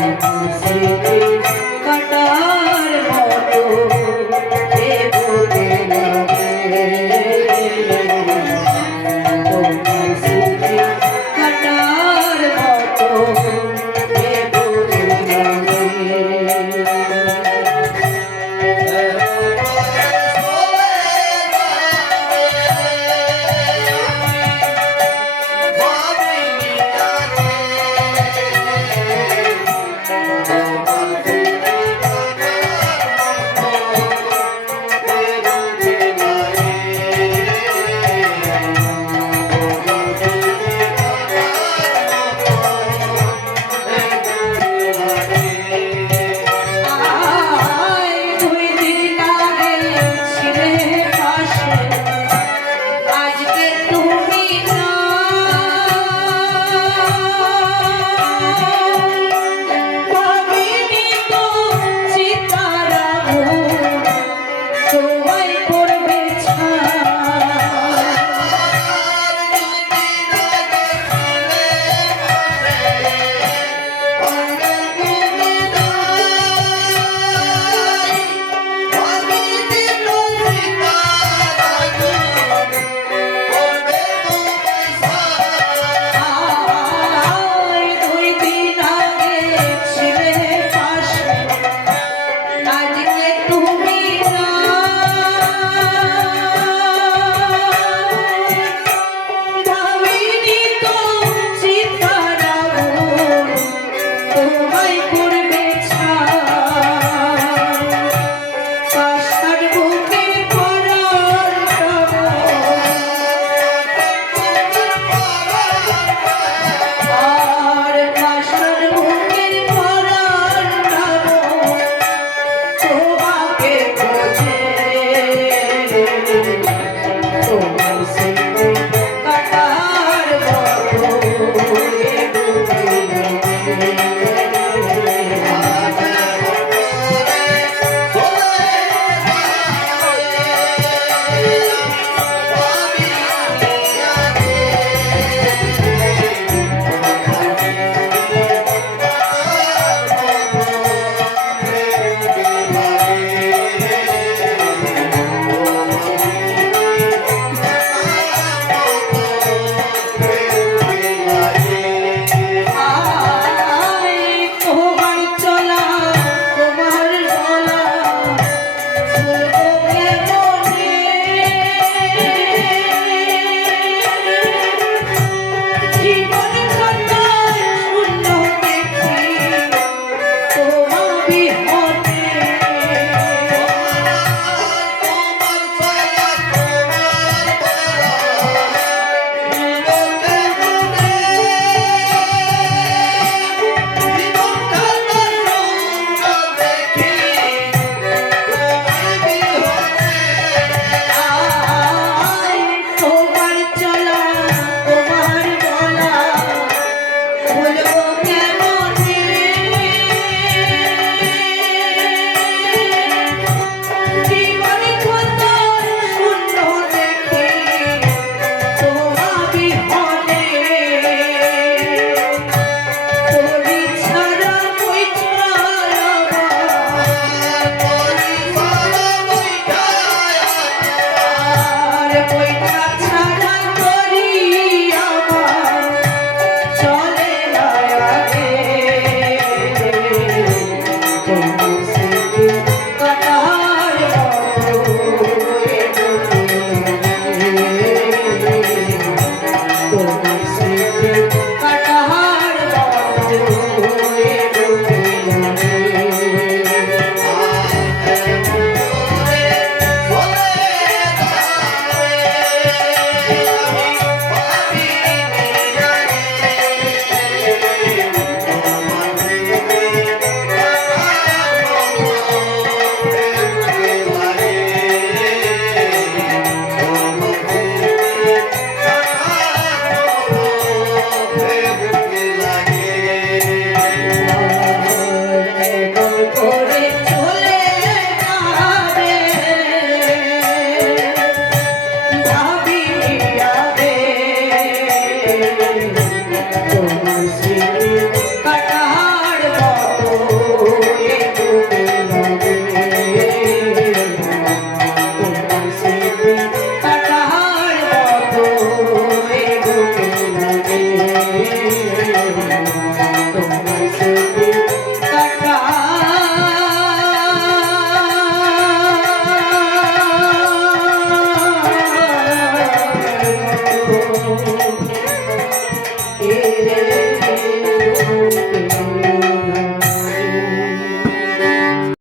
Thank mm -hmm. you. Mm -hmm.